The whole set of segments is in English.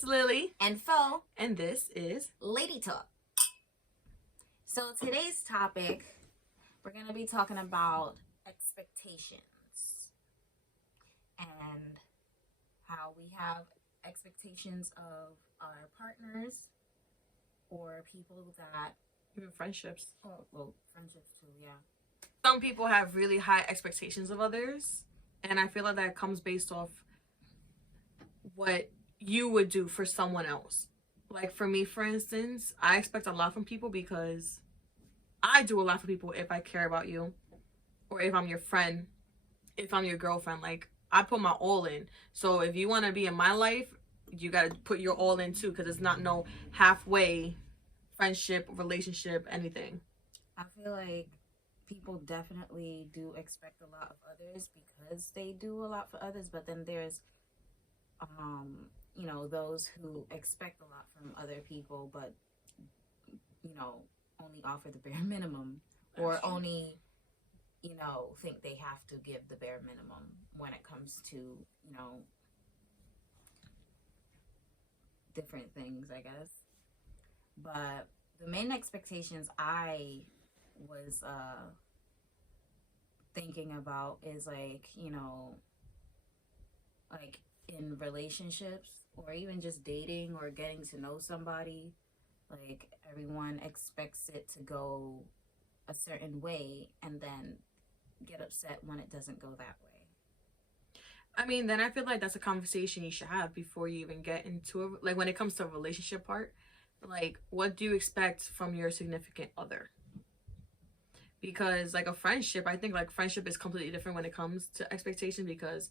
It's Lily. And Fo. And this is Lady Talk. So today's topic, we're going to be talking about expectations. And how we have expectations of our partners or people that... Even friendships. Oh, well, friendships too, yeah. Some people have really high expectations of others. And I feel like that comes based off what you would do for someone else. Like for me, for instance, I expect a lot from people because I do a lot for people if I care about you. Or if I'm your friend. If I'm your girlfriend. Like, I put my all in. So if you want to be in my life, you got to put your all in too. Because it's not no halfway friendship, relationship, anything. I feel like people definitely do expect a lot of others because they do a lot for others. But then there's, those who expect a lot from other people, but, only offer the bare minimum. Or only... think they have to give the bare minimum when it comes to, different things, I guess. But the main expectations I was thinking about is like in relationships or even just dating or getting to know somebody, like everyone expects it to go a certain way and then get upset when it doesn't go that way. I mean, then I feel like that's a conversation you should have before you even get into it. Like when it comes to a relationship part, like what do you expect from your significant other? Because like a friendship, I think like friendship is completely different when it comes to expectation, because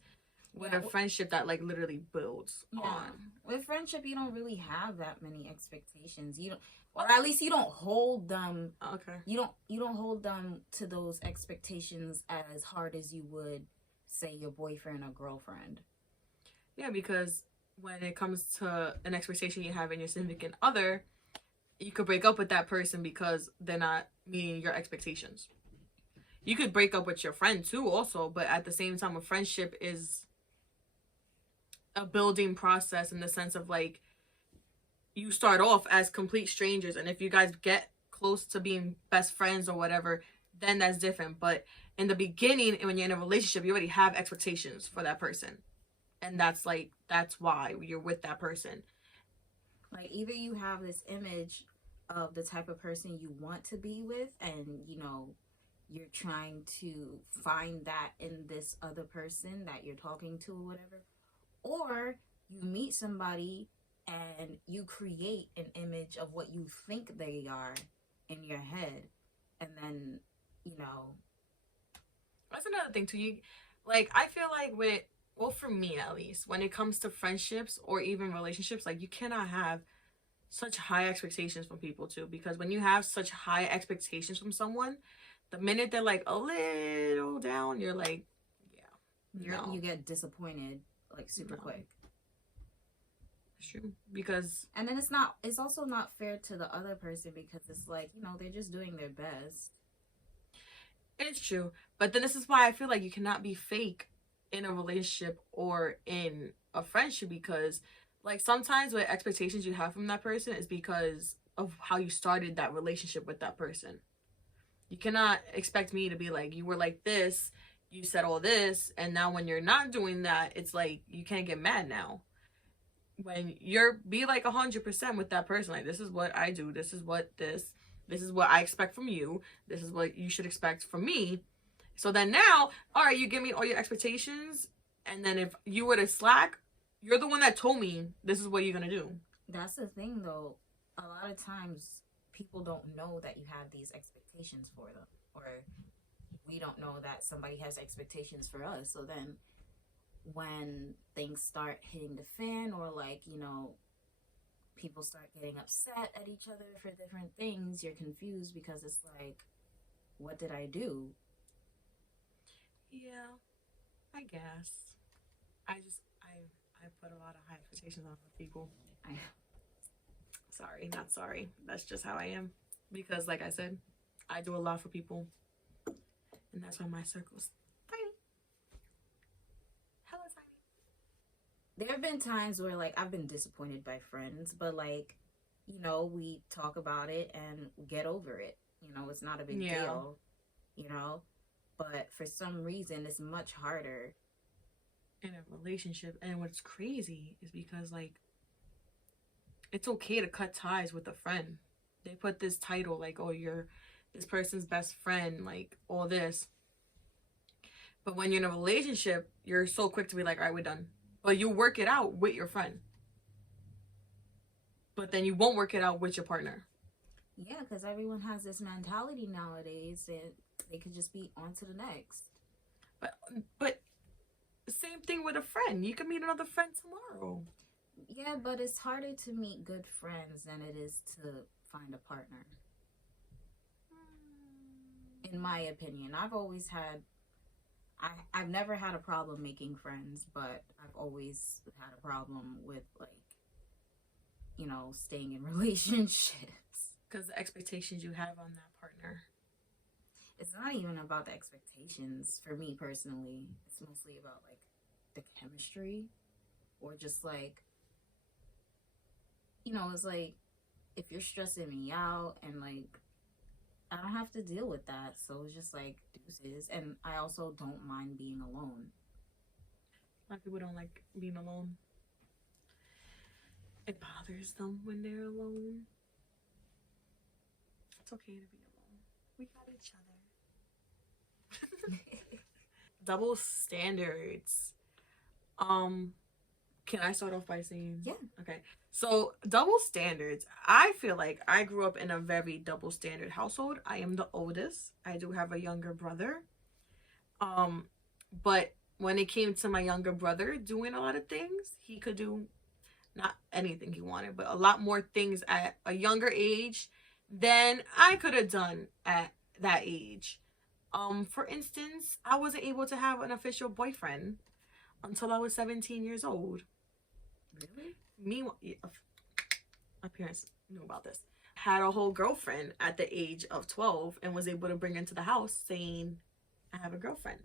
with a friendship that like literally builds on. With friendship, you don't really have that many expectations. You don't, or at least you don't hold them. Okay. You don't hold them to those expectations as hard as you would, say, your boyfriend or girlfriend. Yeah, because when it comes to an expectation you have in your significant other, you could break up with that person because they're not meeting your expectations. You could break up with your friend too also, but at the same time, a friendship is a building process in the sense of like you start off as complete strangers, and if you guys get close to being best friends or whatever, then that's different. But in the beginning, when you're in a relationship, you already have expectations for that person, and that's why you're with that person. Like either you have this image of the type of person you want to be with, and you're trying to find that in this other person that you're talking to or whatever. Or you meet somebody and you create an image of what you think they are in your head. And then, That's another thing too. I feel like for me at least, when it comes to friendships or even relationships, like you cannot have such high expectations from people too. Because when you have such high expectations from someone, the minute they're like a little down, you're like, you get disappointed like super quick. It's true. Because and then it's also not fair to the other person, because it's like, they're just doing their best. It's true. But then this is why I feel like you cannot be fake in a relationship or in a friendship, because like sometimes what expectations you have from that person is because of how you started that relationship with that person. You cannot expect me to be like, you were like this, you said all this, and now when you're not doing that, it's like you can't get mad now. When be like 100% with that person, like this is what I do, this is what I expect from you, this is what you should expect from me. So then now, all right, you give me all your expectations, and then if you were to slack, you're the one that told me this is what you're gonna do. That's the thing though, a lot of times people don't know that you have these expectations for them, or we don't know that somebody has expectations for us. So then when things start hitting the fan, or like, people start getting upset at each other for different things, you're confused because it's like, what did I do? Yeah, I guess. I put a lot of high expectations on people. Sorry, not sorry. That's just how I am. Because like I said, I do a lot for people. And that's why my circle's tiny. Hella tiny. there have been times where like I've been disappointed by friends, but like, you know, we talk about it and get over it. You know, it's not a big Yeah. deal, you know? But for some reason, it's much harder. In a relationship. And what's crazy is because, like, it's okay to cut ties with a friend. They put this title, like, oh, you're this person's best friend, like, all this. But when you're in a relationship, you're so quick to be like, all right, we're done. But you work it out with your friend. But then you won't work it out with your partner. Yeah, because everyone has this mentality nowadays that they could just be on to the next. But same thing with a friend. You can meet another friend tomorrow. Yeah, but it's harder to meet good friends than it is to find a partner. In my opinion, I've never had a problem making friends, but I've always had a problem with, like, you know, staying in relationships. Because the expectations you have on that partner. It's not even about the expectations for me personally. It's mostly about like the chemistry, or just like, you know, it's like if you're stressing me out and like I don't have to deal with that. So it's just like deuces. And I also don't mind being alone. A lot of people don't like being alone. It bothers them when they're alone. It's okay to be alone. We got each other. Double standards. Can I start off by saying? Yeah. Okay. So double standards. I feel like I grew up in a very double standard household. I am the oldest. I do have a younger brother. But when it came to my younger brother doing a lot of things, he could do not anything he wanted, but a lot more things at a younger age than I could have done at that age. For instance, I wasn't able to have an official boyfriend until I was 17 years old. Really? Meanwhile, yeah, my parents knew about this. Had a whole girlfriend at the age of 12 and was able to bring her into the house saying, I have a girlfriend.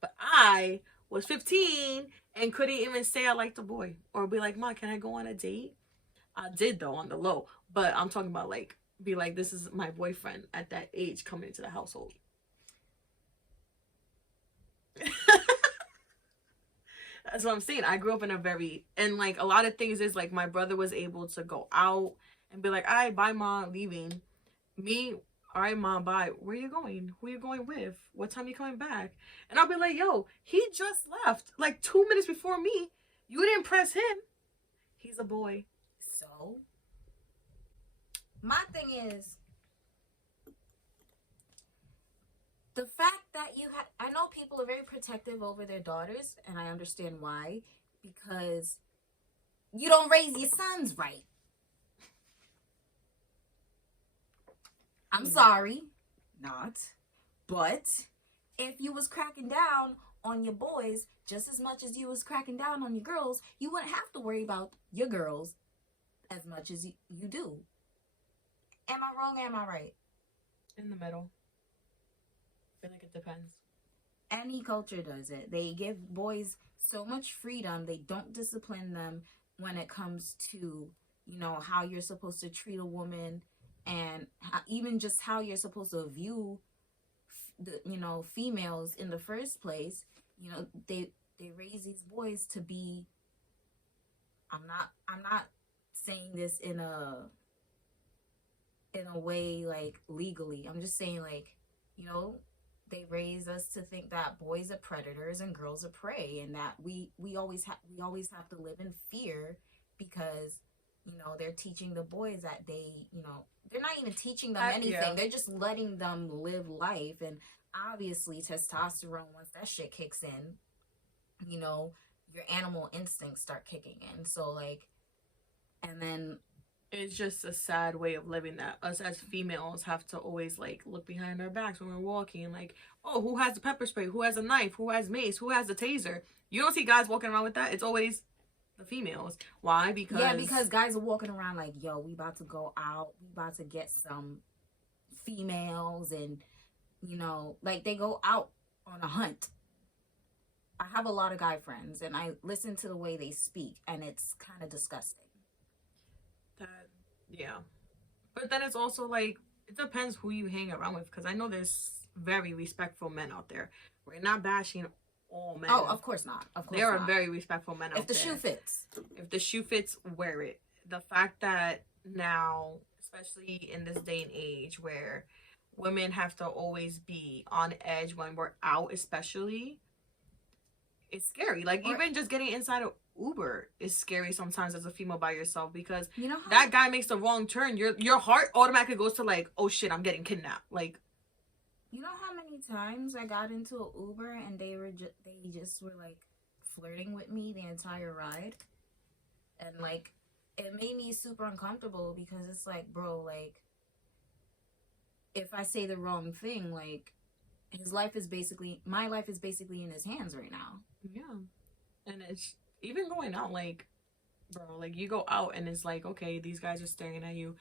But I was 15 and couldn't even say I liked a boy or be like, Ma, can I go on a date? I did though, on the low. But I'm talking about like, be like, this is my boyfriend at that age coming into the household. That's what I'm saying. I grew up in a very, and like a lot of things is like my brother was able to go out and be like, all right, bye, Mom, leaving. Me, all right, Mom, bye. Where you going? Who you going with? What time you coming back? And I'll be like, yo, he just left like 2 minutes before me. You didn't press him. He's a boy. So, my thing is, the fact that I know people are very protective over their daughters, and I understand why, because you don't raise your sons right. I'm sorry, not. But if you was cracking down on your boys just as much as you was cracking down on your girls, you wouldn't have to worry about your girls as much as you do. Am I wrong or am I right? In the middle. I feel like it depends. Any culture does it. They give boys so much freedom. They don't discipline them when it comes to, you know, how you're supposed to treat a woman, and even just how you're supposed to view the, you know, females in the first place. You know, they raise these boys to be, I'm not saying this in a way like legally. I'm just saying, like, you know, they raise us to think that boys are predators and girls are prey, and that we always have to live in fear, because, you know, they're teaching the boys that you know, they're not even teaching them anything. Yeah. They're just letting them live life. And obviously testosterone, once that shit kicks in, you know, your animal instincts start kicking in. So like, and then it's just a sad way of living that us as females have to always like look behind our backs when we're walking, like, oh, who has the pepper spray, who has a knife, who has mace, who has the taser. You don't see guys walking around with that. It's always the females. Why? Because guys are walking around like, yo, we about to go out, we about to get some females, and, you know, like, they go out on a hunt. I have a lot of guy friends, and I listen to the way they speak, and it's kind of disgusting. That, yeah. But then it's also like, it depends who you hang around with, because I know there's very respectful men out there. We're not bashing all men. Oh, of course not. Of course there are not. very respectful men out there. If the shoe fits. If the shoe fits, wear it. The fact that now, especially in this day and age where women have to always be on edge when we're out, especially, it's scary. Like, even just getting inside of Uber is scary sometimes as a female by yourself, because you know that guy makes the wrong turn, your heart automatically goes to like, oh shit, I'm getting kidnapped. Like, you know how many times I got into an Uber and they just were like flirting with me the entire ride, and like it made me super uncomfortable, because it's like, bro, like if I say the wrong thing, like my life is basically in his hands right now. yeah. And it's even going out, like, bro, like you go out and it's like, okay, these guys are staring at you.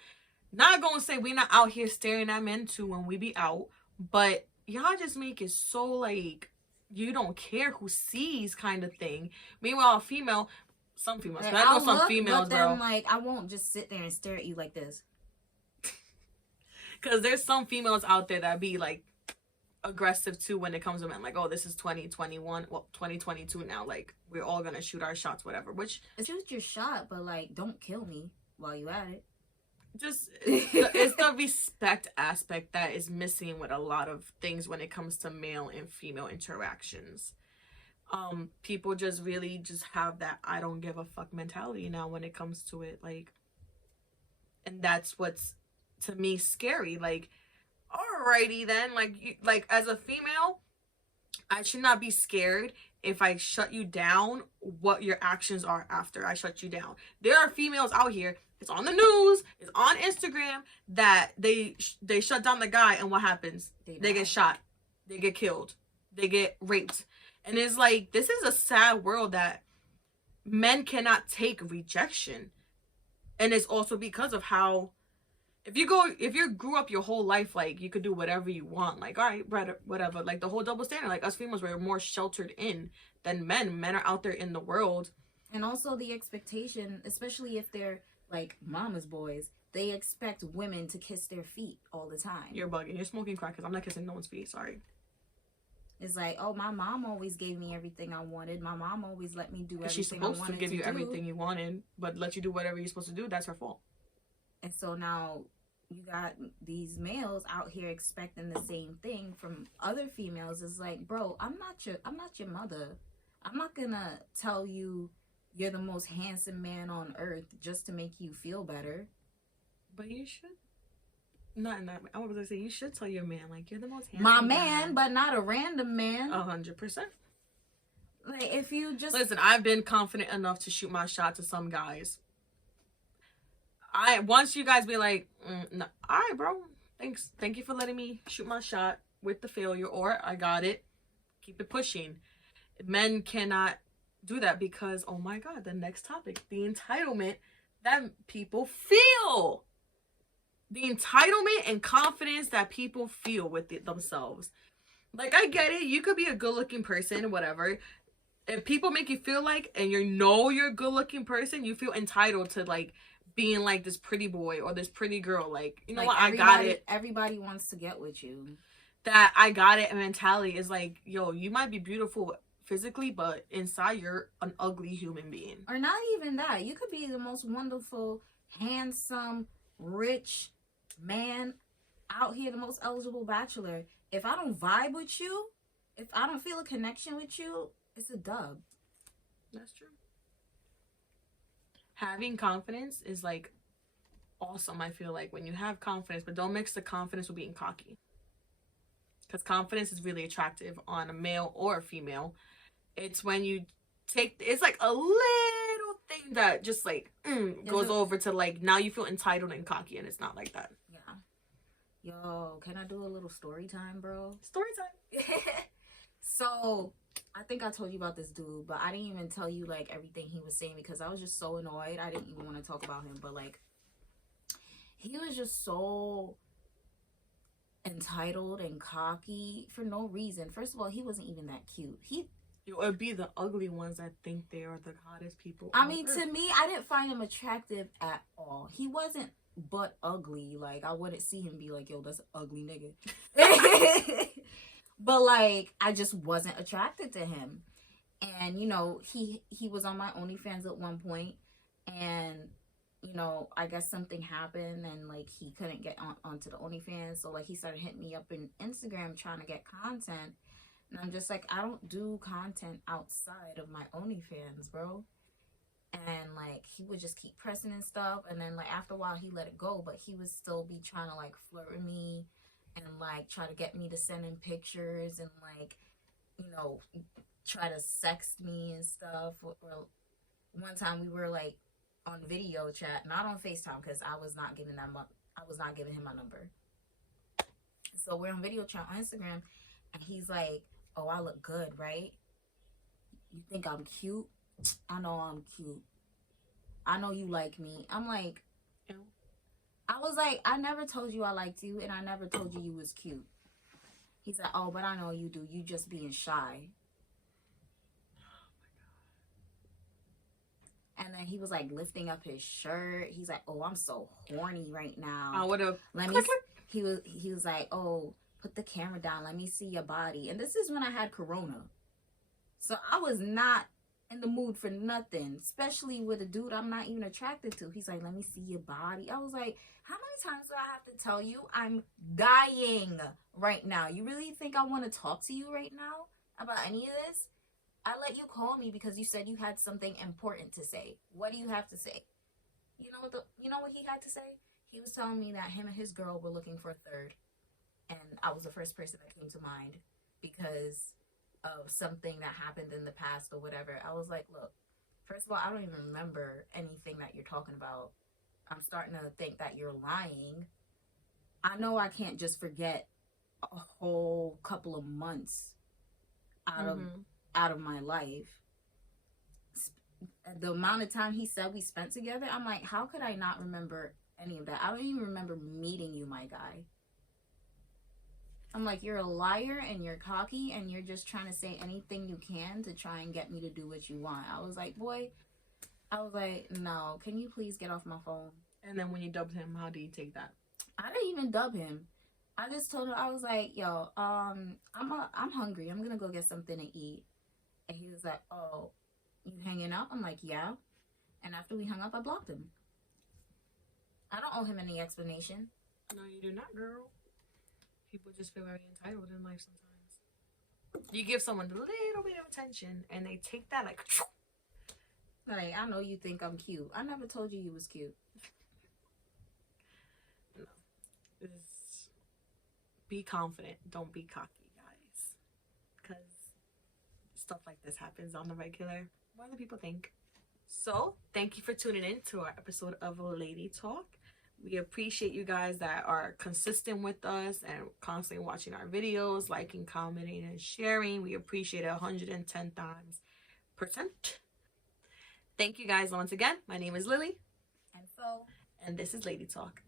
Not gonna say we not out here staring at men too when we be out, but y'all just make it so like you don't care who sees kind of thing. Meanwhile, some females, Like, I know some females, but then, bro. like, I won't just sit there and stare at you like this. Because there's some females out there that be like aggressive too when it comes to men. Like, oh, this is 2021, well, 2022 now. Like, we're all gonna shoot our shots, whatever. Which, shoot your shot, but like, don't kill me while you at it. just it's the respect aspect that is missing with a lot of things when it comes to male and female interactions. People just really just have that I don't give a fuck mentality now when it comes to it, like, and that's what's to me scary. Like, alrighty then, like as a female, I should not be scared if I shut you down what your actions are after I shut you down. There are females out here, it's on the news, it's on Instagram, that they shut down the guy, and what happens? They get shot, they get killed, they get raped. And it's like, this is a sad world that men cannot take rejection. And it's also because of how, if you grew up your whole life like you could do whatever you want, like, all right, whatever, like the whole double standard, like us females were more sheltered in than men. Men are out there in the world. And also the expectation, especially if they're like mama's boys, they expect women to kiss their feet all the time. You're bugging. You're smoking crack, because I'm not kissing no one's feet. Sorry. It's like, oh, my mom always gave me everything I wanted. My mom always let me do everything I wanted to do. She's supposed to give you everything you wanted, but let you do whatever you're supposed to do. That's her fault. And so now you got these males out here expecting the same thing from other females. It's like, bro, I'm not your mother. I'm not gonna tell you you're the most handsome man on earth just to make you feel better. But you should. Not in that way. I was gonna say, you should tell your man, like, you're the most handsome my man, but not a random man. 100%. Like, if you just listen, I've been confident enough to shoot my shot to some guys. Once you guys be like, no, all right, bro, thank you for letting me shoot my shot with the failure, or I got it, keep it pushing. Men cannot do that because, oh my god, the next topic, the entitlement that people feel. The entitlement and confidence that people feel with themselves. Like, I get it. You could be a good-looking person, whatever. If people make you feel like, and you're a good-looking person, you feel entitled to, like, being like this pretty boy or this pretty girl. Like, you know, like, what? I got it. Everybody wants to get with you. That I got it mentality is like, yo, you might be beautiful physically, but inside you're an ugly human being. Or not even that. You could be the most wonderful, handsome, rich man out here, the most eligible bachelor. If I don't vibe with you, if I don't feel a connection with you, it's a dub. That's true. Having confidence is like awesome. I feel like when you have confidence, but don't mix the confidence with being cocky, because confidence is really attractive on a male or a female. It's when you it's like a little thing that just like goes over to like, now you feel entitled and cocky, and it's not like that. Yo, can I do a little story time, bro? Story time. So, I think I told you about this dude, but I didn't even tell you, like, everything he was saying because I was just so annoyed. I didn't even want to talk about him, but, like, he was just so entitled and cocky for no reason. First of all, he wasn't even that cute. It would be the ugly ones that think they are the hottest people. I on mean, earth. to me, I didn't find him attractive at all. He wasn't but ugly. Like, I wouldn't see him be like, yo, that's an ugly nigga. But, like, I just wasn't attracted to him. And, you know, he was on my OnlyFans at one point, and, you know, I guess something happened, and, like, he couldn't get onto the OnlyFans, so, like, he started hitting me up in Instagram trying to get content, and I'm just like, I don't do content outside of my OnlyFans, bro. And, like, he would just keep pressing and stuff, and then, like, after a while, he let it go, but he would still be trying to, like, flirt with me, and, like, try to get me to send him pictures, and, like, you know, try to sext me and stuff. Or one time we were, like, on video chat, not on FaceTime, because I was not giving him my number. So we're on video chat on Instagram, and he's like, oh, I look good, right? You think I'm cute? I know I'm cute. I know you like me. I'm like, Ew. I was like, I never told you I liked you, and I never told you was cute. He's like, oh, but I know you do. You just being shy. And then he was like lifting up his shirt. He's like, oh, I'm so horny right now. I would have. He was like, oh, put the camera down. Let me see your body. And this is when I had corona. So I was not in the mood for nothing, especially with a dude I'm not even attracted to. He's like, let me see your body. I was like, how many times do I have to tell you I'm dying right now? You really think I want to talk to you right now about any of this? I let you call me because you said you had something important to say. What do you have to say? You know what he had to say? He was telling me that him and his girl were looking for a third, and I was the first person that came to mind because of something that happened in the past or whatever. I was like, look, first of all, I don't even remember anything that you're talking about. I'm starting to think that you're lying. I know I can't just forget a whole couple of months out of my life. The amount of time he said we spent together, I'm like, how could I not remember any of that? I don't even remember meeting you, my guy. I'm like, you're a liar and you're cocky and you're just trying to say anything you can to try and get me to do what you want. I was like, no, can you please get off my phone? And then when you dubbed him, how did he take that? I didn't even dub him. I just told him, I was like, yo, I'm hungry. I'm gonna go get something to eat. And he was like, oh, you hanging out? I'm like, yeah. And after we hung up, I blocked him. I don't owe him any explanation. No, you do not, girl. People just feel very entitled in life sometimes. You give someone a little bit of attention, and they take that like... Like, I know you think I'm cute. I never told you was cute. No. Just be confident. Don't be cocky, guys. Because stuff like this happens on the regular. More than people think. So, thank you for tuning in to our episode of Lady Talk. We appreciate you guys that are consistent with us and constantly watching our videos, liking, commenting, and sharing. We appreciate it 110 times %. Thank you guys once again. My name is Lily. And so, and this is Lady Talk.